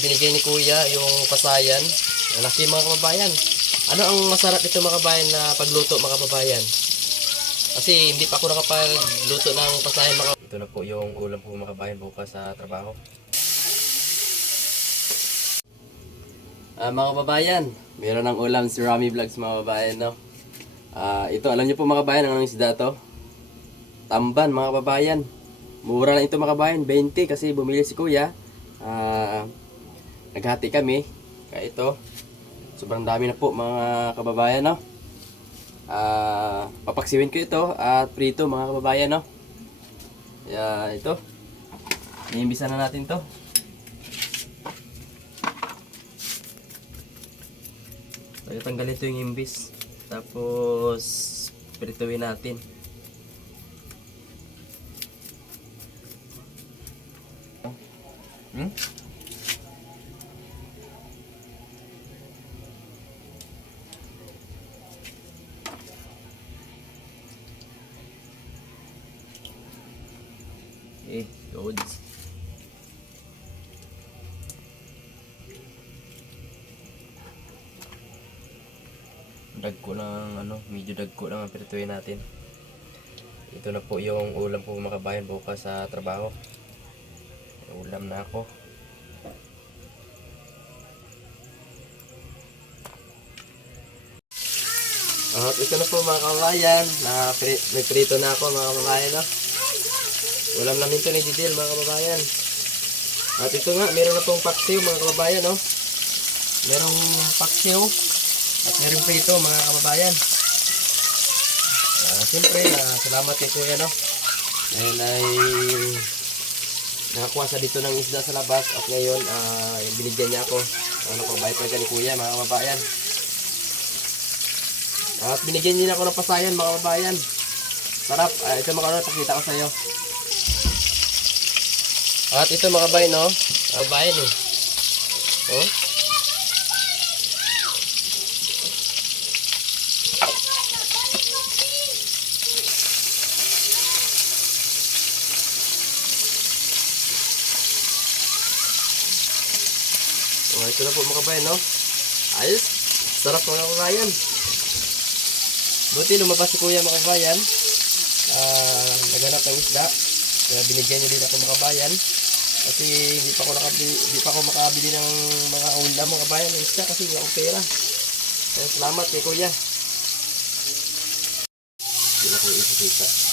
binigay ni Kuya yung pasayan. Laki mga kababayan. Ano ang masarap ito mga kababayan na pagluto mga kababayan? Kasi hindi pa ako nakapagluto ng pasayan mga kababayan. Ito na po yung ulam po mga kababayan bukas sa trabaho. Mga kababayan, meron ng ulam si Rami Vlogs mga kababayan, no? Ito, alam niyo po mga kababayan, ang isda to? Tamban mga kababayan. Mura lang ito mga kababayan, 20 kasi bumili si Kuya. Naghati kami. Kaya ito, sobrang dami na po mga kababayan, no? Papaksiwin ko ito at prito mga kababayan, no? Kaya ito, iimbisa na natin to. So, tanggalin ito yung imbis. Tapos, prituin natin. Loads. Dagko lang, medyo dagko lang ang prituin natin. Ito na po yung ulam po mga kabayan bukas sa trabaho. Ulam na ako. At ito na po mga kabayan, nagprito na ako mga kabayan, no? Ulam namin ito ni Didil mga kababayan. At ito nga, meron na pong paksiw mga kababayan, no? Merong paksiw at meron prito mga kababayan. Siyempre, salamat kay Kuya, no? Dahil ay nakakuha sa dito ng isda sa labas at ngayon binigyan niya ako. Bayad talaga ni Kuya mga kababayan. At binigyan niya ako ng pasayan mga kababayan. Sarap. Ito mga kababayan, pakita ko sa iyo. At ito mga kababayan, no? Kababayan eh. Oh. Ito na po mga kabayan, no? Ayos. Sarap mga kabayan. Buti lumabas si Kuya mga kabayan. Naghanap ng isda. Kaya binigyan niya din ako mga kabayan. Kasi hindi pa ako makabili ng mga ulam mga kabayan ng isda kasi hindi ako pera. Kaya salamat kay Kuya. Hindi na ko ipakita.